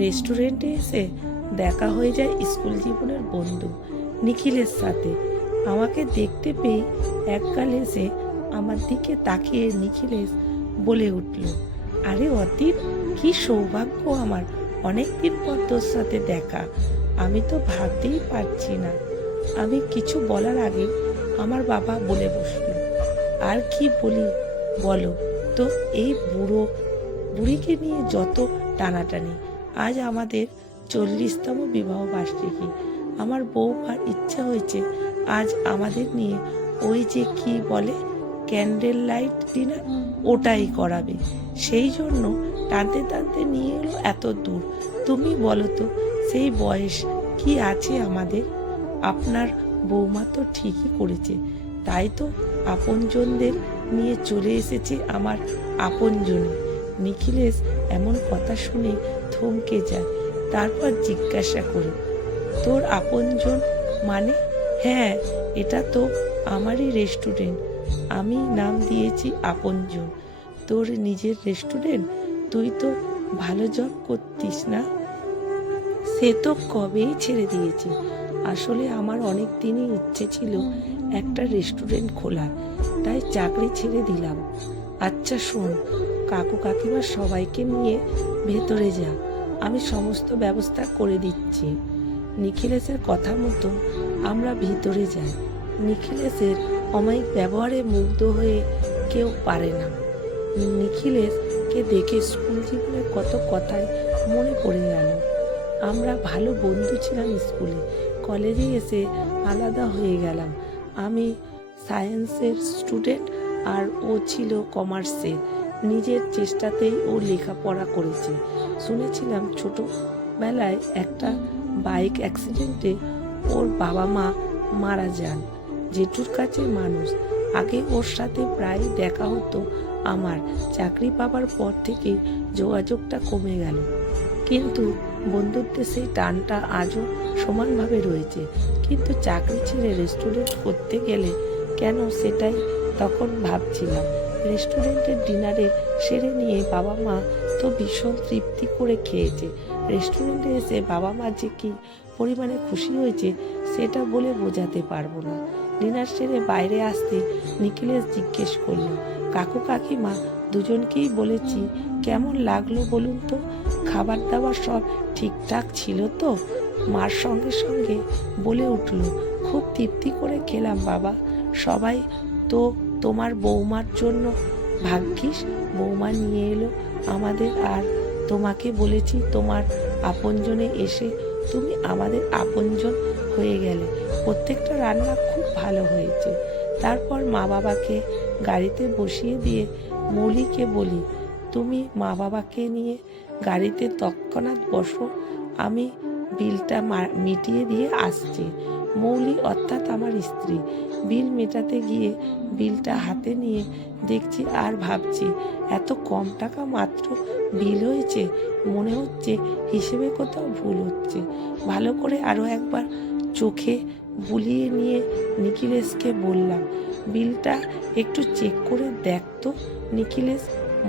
রেস্টুরেন্টে এসে দেখা হয়ে যায় স্কুল জীবনের বন্ধু নিখিলের সাথে। আমাকে দেখতে পেয়ে একগাল এসে আমার দিকে তাকিয়ে নিখিলেশ বলে উঠল, আরে অতীন, কি সৌভাগ্য আমার, অনেকদিন পর তোর সাথে দেখা। আমি তো ভাবতেই পারছি না। আমি কিছু বলার আগে আমার বাবা বলে বসলো, আর কি বলি বলো তো, এই বুড়িকে নিয়ে যত টানাটানি। আজ আমাদের 40তম বিবাহ বার্ষিকী। আমার বউমার ইচ্ছা হয়েছে আজ আমাদের নিয়ে ওই যে কি বলে ক্যান্ডেল লাইট ডিনার, ওটাই করাবে। সেই জন্য টানতে টানতে নিয়ে এলো এত দূর। তুমি বলো তো, সেই বয়স কি আছে আমাদের? আপনার বৌমা তো ঠিকই করেছে, তাই তো আপনজনদের নিয়ে চলে এসেছে আমার আপনজনে। নিখিলেশ এমন কথা শুনে থমকে যায়, তারপর জিজ্ঞাসা করে, তোর আপনজন মানে? হ্যাঁ, এটা তো আমারই রেস্টুরেন্ট, আমি নাম দিয়েছি আপনজন। তোর নিজের রেস্টুরেন্ট? তুই তো ভালো জব করতিস না? সে তো কবেই ছেড়ে দিয়েছি। আসলে আমার অনেক দিনই ইচ্ছে ছিল একটা রেস্টুরেন্ট খোলার, তাই চাকরি ছেড়ে দিলাম। আচ্ছা শোন, কাকু কাকিমা সবাইকে নিয়ে ভেতরে যা, আমি সমস্ত ব্যবস্থা করে দিচ্ছি। নিখিলেশের কথা মতো আমরা ভিতরে যাই। নিখিলেশের অমায়িক ব্যবহারে মুগ্ধ হয়ে কেউ পারে না। নিখিলেশকে দেখে স্কুল জীবনের কত কথাই মনে পড়ে গেল। আমরা ভালো বন্ধু ছিলাম স্কুলে, কলেজে এসে আলাদা হয়ে গেলাম। আমি সায়েন্সের স্টুডেন্ট আর ও ছিল কমার্সের। নিজের চেষ্টাতেই ও লেখাপড়া করেছে। শুনেছিলাম ছোটবেলায় একটা বাইক অ্যাক্সিডেন্টে ওর বাবা মা মারা যান। জেঠুর কাছে মানুষ, আগে ওর সাথে প্রায় দেখা হতো আমার। চাকরি পাবার পর থেকে যোগাযোগটা কমে গেল, কিন্তু বন্ধুত্বের সেই টানটা আজও সমানভাবে রয়েছে। কিন্তু চাকরি ছেড়ে রেস্টুরেন্ট করতে গেলে কেন, সেটাই তখন ভাবছিলাম। রেস্টুরেন্টের ডিনারে সেরে নিয়ে বাবা মা তো ভীষণ তৃপ্তি করে খেয়েছে। রেস্টুরেন্টে এসে বাবা মা যে কি পরিমাণে খুশি হয়েছে সেটা বলে বোঝাতে পারবো না। ডিনার সেরে বাইরে আসতে নিখিলেশ জিজ্ঞেস করলো, কাকু কাকিমা দুজনকেই বলেছি, কেমন লাগলো বলুন তো? খাবার দাবার সব ঠিকঠাক ছিল তো? মার সঙ্গে সঙ্গে বলে উঠল, খুব তৃপ্তি করে খেলাম বাবা। সবাই তো তোমার বৌমার জন্য। ভাগ্যিস বৌমা নিয়ে এলো আমাদের, আর তোমাকে বলেছি তোমার আপনজনে এসে তুমি আমাদের আপনজন হয়ে গেলে। প্রত্যেকটা রান্না খুব ভালো হয়েছে। তারপর মা বাবাকে গাড়িতে বসিয়ে দিয়ে মৌলিকে বলি, তুমি মা বাবাকে নিয়ে গাড়িতে তৎক্ষণাৎ বসো, আমি বিলটা মিটিয়ে দিয়ে আসছি। মৌলি অর্থাৎ আমার স্ত্রী বিল মেটাতে গিয়ে বিলটা হাতে নিয়ে দেখছি আর ভাবছি, এত কম টাকা মাত্র বিল হয়েছে, মনে হচ্ছে হিসেবে কোথাও ভুল হচ্ছে। ভালো করে আরও একবার চোখে বুলিয়ে নিয়ে নিখিলেশকে বললাম, বিলটা একটু চেক করে দেখ তো নিখিলেশ,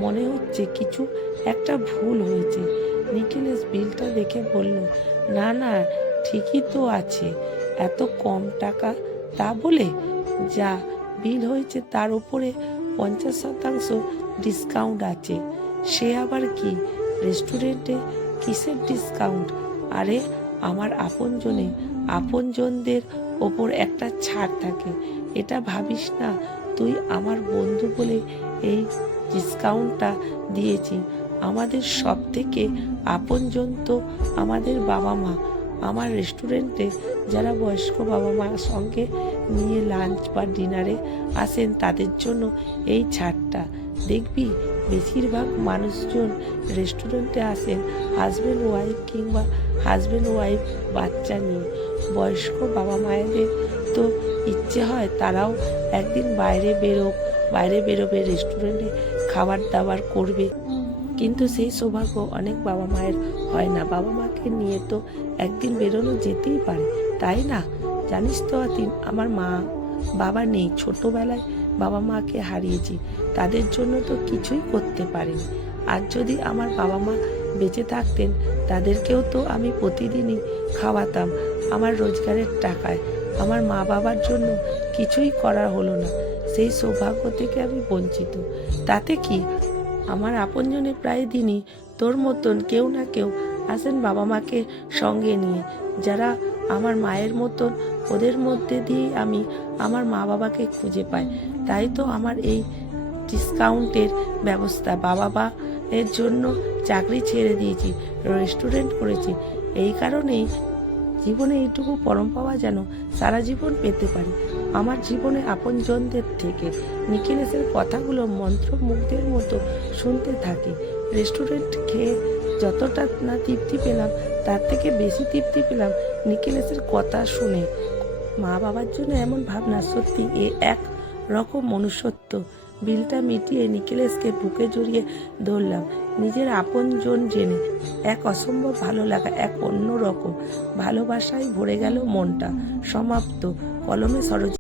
মনে হচ্ছে কিছু একটা ভুল হয়েছে। নিখিলেশ বিলটা দেখে বলল, না না, ঠিকই তো আছে, এত কম টাকা তা বলে? যা বিল হয়েছে তার উপরে 50% ডিসকাউন্ট আছে। সে আবার কি? রেস্টুরেন্টে কিসের ডিসকাউন্ট? আরে আমার আপনজনদের ওপর একটা ছাড় থাকে, এটা ভাবিস না? তুই আমার বন্ধু বলে এই ডিসকাউন্টটা দিয়েছি। আমাদের সব থেকে আপনজন তো আমাদের বাবা মা। আমার রেস্টুরেন্টে যারা বয়স্ক বাবা মার সঙ্গে নিয়ে লাঞ্চ বা ডিনারে আসেন তাদের জন্য এই ছাড়টা। দেখবি বেশিরভাগ মানুষজন রেস্টুরেন্টে আসেন হাজব্যান্ড ওয়াইফ কিংবা হাজব্যান্ড ওয়াইফ বাচ্চা নিয়ে। বয়স্ক বাবা মায়েদের তো ইচ্ছে হয় তারাও একদিন বাইরে বেরোবে, রেস্টুরেন্টে খাবার দাবার করবে, কিন্তু সেই সৌভাগ্য অনেক বাবা মায়ের হয় না। বাবা মাকে নিয়ে তো একদিন বেরোনো যেতেই পারে, তাই না? জানিস তো অতীন, আমার মা বাবা নেই, ছোটবেলায় বাবা মাকে হারিয়েছি, তাদের জন্য তো কিছুই করতে পারিনি। আর যদি আমার বাবা মা বেঁচে থাকতেন তাদেরকেও তো আমি প্রতিদিনই খাওয়াতাম আমার রোজগারের টাকায়। আমার মা বাবার জন্য কিছুই করা হলো না, সেই সৌভাগ্য থেকে আমি বঞ্চিত। তাতে কি, আমার আপনজনে প্রায় দিনই তোর মতন কেউ না কেউ আসেন বাবা মাকে সঙ্গে নিয়ে, যারা আমার মায়ের মতন, ওদের মধ্যে দিয়ে আমি আমার মা বাবাকে খুঁজে পাই। তাই তো আমার এই ডিসকাউন্টের ব্যবস্থা। বাবা মা এর জন্য চাকরি ছেড়ে দিয়েছি, রেস্টুরেন্ট করেছি। এই কারণেই জীবনে এইটুকু পরম পাওয়া যেন সারা জীবন পেতে পারি আমার জীবনে আপনজনদের থেকে। নিখিলেশের কথাগুলো মন্ত্রমুগ্ধের মতো শুনতে থাকি। রেস্টুরেন্ট খেয়ে যতটা না তৃপ্তি পেলাম, তার থেকে বেশি তৃপ্তি পেলাম নিখিলেশের কথা শুনে। মা বাবার জন্য এমন ভাবনা, সত্যি এ এক রকম মনুষ্যত্ব। বিলটা মিটিয়ে নিখিলেশকে বুকে জড়িয়ে ধরলাম, নিজের আপনজন জেনে এক অসম্ভব ভালো লাগা, এক অন্য রকম ভালোবাসায় ভরে গেল মনটা। সমাপ্ত। কলমে সরোজ।